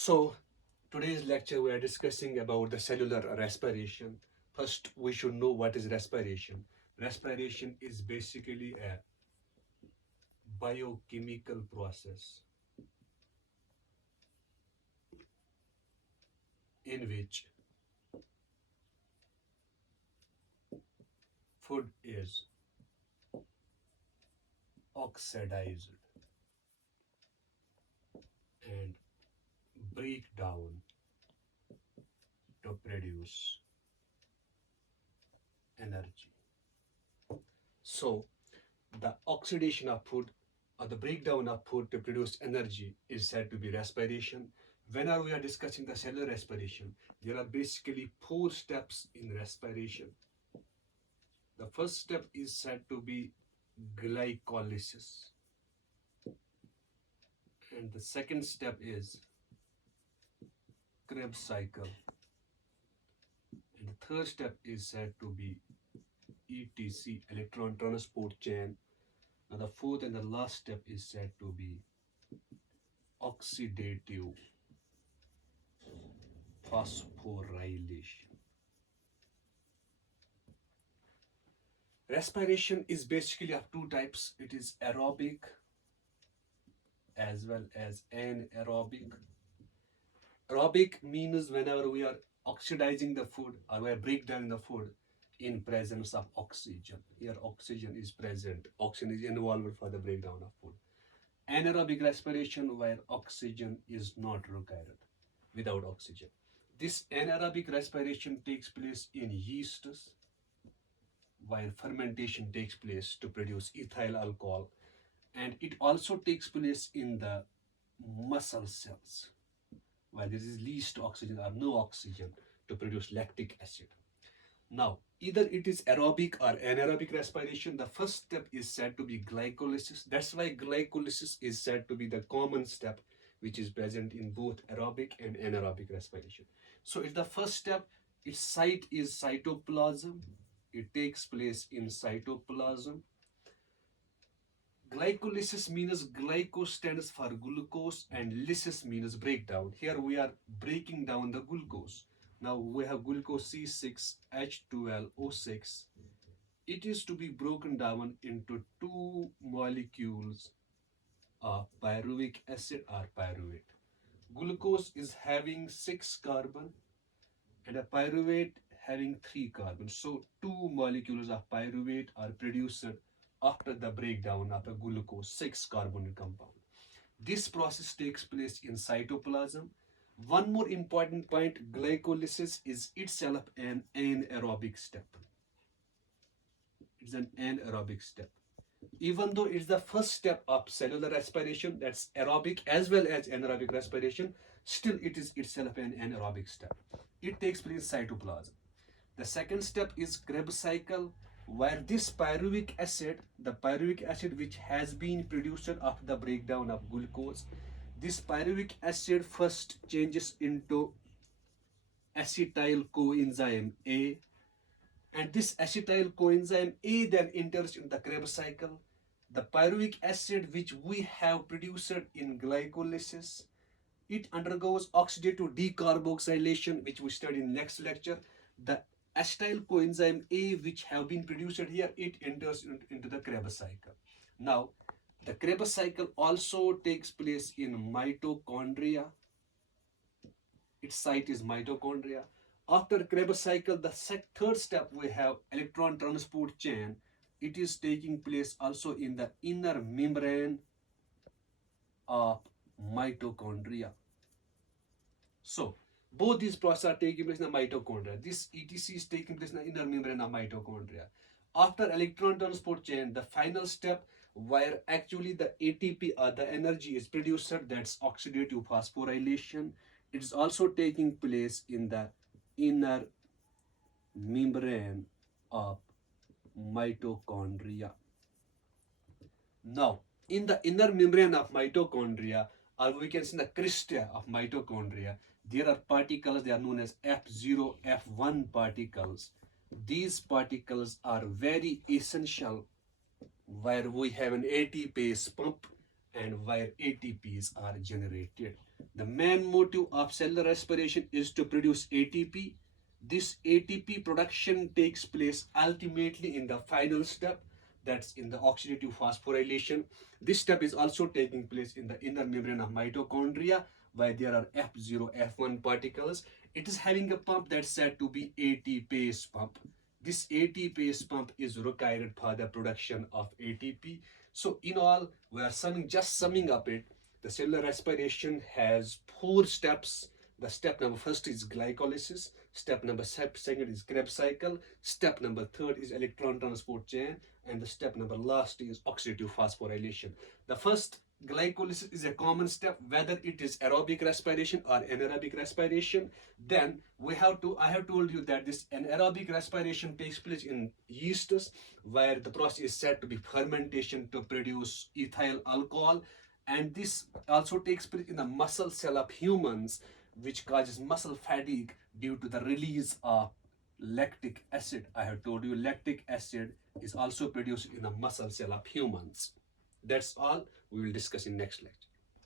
So, today's lecture we are discussing about the cellular respiration. First, we should know what is respiration. Respiration is basically a biochemical process in which food is oxidized and break down to produce energy. So, the oxidation of food or the breakdown of food to produce energy is said to be respiration. Whenever we are discussing the cellular respiration, there are basically four steps in respiration. The first step is said to be glycolysis, and the second step is Krebs cycle, and the third step is said to be ETC, electron transport chain. Now, the fourth and the last step is said to be oxidative phosphorylation. Respiration is basically of two types. It is aerobic as well as anaerobic. Aerobic means whenever we are oxidizing the food or we are breakdown the food in presence of oxygen. Here oxygen is present. Oxygen is involved for the breakdown of food. Anaerobic respiration where oxygen is not required without oxygen. This anaerobic respiration takes place in yeasts while fermentation takes place to produce ethyl alcohol, and it also takes place in the muscle cells while there is least oxygen or no oxygen to produce lactic acid. Now, either it is aerobic or anaerobic respiration. The first step is said to be glycolysis. That's why glycolysis is said to be the common step which is present in both aerobic and anaerobic respiration. So, it's the first step. Its site is cytoplasm. It takes place in cytoplasm. Glycolysis means glyco stands for glucose and lysis means breakdown. Here we are breaking down the glucose. Now we have glucose C6H12O6. It is to be broken down into two molecules of pyruvic acid or pyruvate. Glucose is having 6 carbon and a pyruvate having 3 carbons. So two molecules of pyruvate are produced after the breakdown of a glucose 6 carbon compound. This process takes place in cytoplasm. One more important point, glycolysis is itself an anaerobic step. It's an anaerobic step. Even though it's the first step of cellular respiration, that's aerobic as well as anaerobic respiration, still it is itself an anaerobic step. It takes place in cytoplasm. The second step is Krebs cycle, where this pyruvic acid, the pyruvic acid which has been produced after the breakdown of glucose, this pyruvic acid first changes into acetyl coenzyme A, and this acetyl coenzyme A then enters into the Krebs cycle. The pyruvic acid which we have produced in glycolysis, it undergoes oxidative decarboxylation, which we study in next lecture. The acetyl coenzyme A which have been produced here, it enters into the Krebs cycle. Now, the Krebs cycle also takes place in mitochondria. Its site is mitochondria. After Krebs cycle, the third step we have electron transport chain. It is taking place also in the inner membrane of mitochondria. So, both these processes are taking place in the mitochondria. This ETC is taking place in the inner membrane of mitochondria. After electron transport chain, the final step where actually the ATP or the energy is produced, that's oxidative phosphorylation. It is also taking place in the inner membrane of mitochondria. Now, in the inner membrane of mitochondria, or we can see the crista of mitochondria, there are particles, they are known as F0, F1 particles. These particles are very essential where we have an ATPase pump and where ATPs are generated. The main motive of cellular respiration is to produce ATP. This ATP production takes place ultimately in the final step, that's in the oxidative phosphorylation. This step is also taking place in the inner membrane of mitochondria, where there are F0, F1 particles. It is having a pump that's said to be ATPase pump. This ATPase pump is required for the production of ATP. So in all, we are summing up it. The cellular respiration has four steps. The step number first is glycolysis. Step number second is Krebs cycle. Step number third is electron transport chain, and the step number last is oxidative phosphorylation. The first, glycolysis, is a common step, whether it is aerobic respiration or anaerobic respiration. Then I have told you that this anaerobic respiration takes place in yeasts, where the process is said to be fermentation to produce ethyl alcohol, and this also takes place in the muscle cell of humans, which causes muscle fatigue due to the release of lactic acid. I have told you lactic acid is also produced in the muscle cell of humans. That's all we will discuss in next lecture.